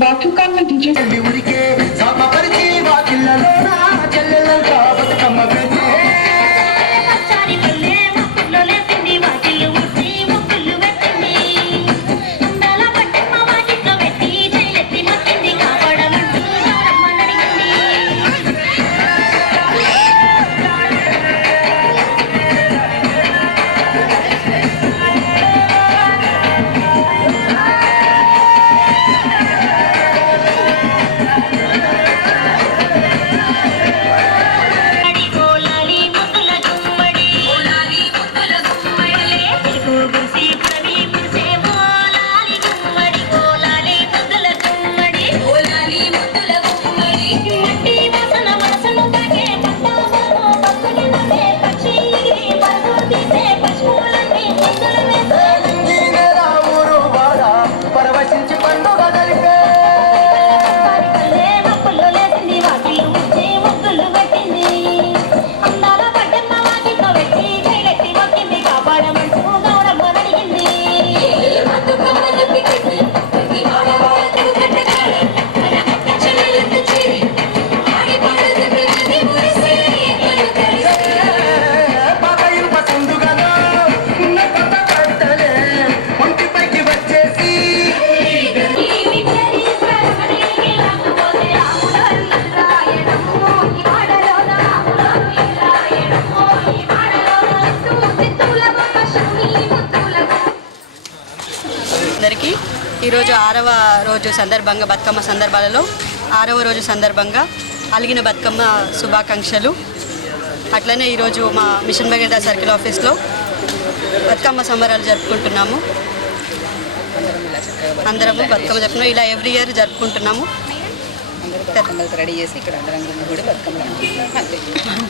బాతుకమ్మ DJ ఊరికే సమపరిచి వాకిళ్ళలోనా చెల్లెలంతా బతుకమ్మ పెట్టి మచ్చారి పల్లె ముక్కుల్లో లేపింది వాకిళ్ళు ఊడ్చి ముక్కులు పెట్టింది అందాల పట్టమ్మ వాకిట్లో పెట్టి జైలెత్తి మొక్కింది కాపాడమంటూ ఈరోజు 6వ రోజు సందర్భంగా బతుకమ్మ సందర్భాలలో 6వ రోజు సందర్భంగా అలిగిన బతుకమ్మ శుభాకాంక్షలు. అట్లనే ఈరోజు మా మిషన్ భగీరథ సర్కిల్ ఆఫీస్లో బతుకమ్మ సంబరాలు జరుపుకుంటున్నాము. అందరము బతుకమ్మ జరుపుకున్నాము. ఇలా ఎవ్రీ ఇయర్ జరుపుకుంటున్నాము. రెడీ చేసి ఇక్కడ అందరం కూడా బతుకమ్మ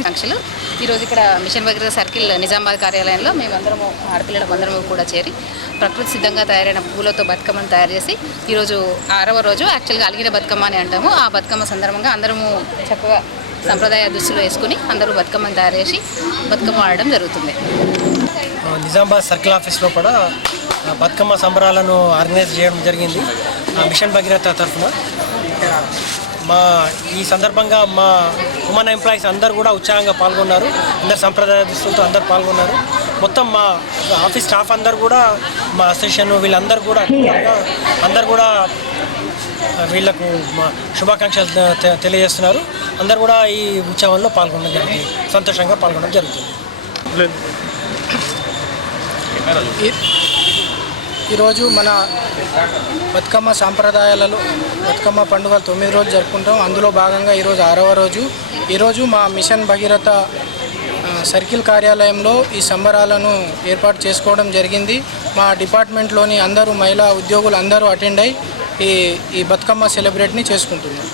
ఆకాంక్షలు. ఈరోజు ఇక్కడ మిషన్ భగీరథ సర్కిల్ నిజామాబాద్ కార్యాలయంలో మేమందరము ఆడపిల్లలందరము కూడా చేరి ప్రకృతి సిద్ధంగా తయారైన పూలతో బతుకమ్మను తయారు చేసి ఈరోజు 6వ రోజు యాక్చువల్గా అలిగిన బతుకమ్మ అని అంటాము. ఆ బతుకమ్మ సందర్భంగా అందరము చక్కగా సంప్రదాయ దుస్తులు వేసుకుని అందరూ బతుకమ్మను తయారు చేసి బతుకమ్మ ఆడడం జరుగుతుంది. నిజామాబాద్ సర్కిల్ ఆఫీస్లో కూడా బతుకమ్మ సంబరాలను ఆర్గనైజ్ చేయడం జరిగింది మిషన్ భగీరథ తరఫున. ఈ సందర్భంగా మా ఉమెన్ ఎంప్లాయీస్ అందరూ కూడా ఉత్సాహంగా పాల్గొన్నారు. అందరు సంప్రదాయ దుస్తులతో అందరు పాల్గొన్నారు. మొత్తం మా ఆఫీస్ స్టాఫ్ అందరు కూడా మా అసోసియేషన్ వీళ్ళందరూ కూడా అందరు కూడా వీళ్ళకు శుభాకాంక్షలు తెలియజేస్తున్నారు. అందరు కూడా ఈ ఉత్సవంలో పాల్గొనడం జరుగుతుంది, సంతోషంగా పాల్గొనడం జరుగుతుంది. ఈరోజు మన బతుకమ్మ సాంప్రదాయాలలో బతుకమ్మ పండుగలు 9 రోజులు జరుపుకుంటాం. అందులో భాగంగా ఈరోజు 6వ రోజు. ఈరోజు మా మిషన్ భగీరథ సర్కిల్ కార్యాలయంలో ఈ సంబరాలను ఏర్పాటు చేసుకోవడం జరిగింది. మా డిపార్ట్మెంట్లోని అందరూ మహిళా ఉద్యోగులు అందరూ అటెండ్ అయ్యి ఈ బతుకమ్మ సెలబ్రేట్ని చేసుకుంటున్నారు.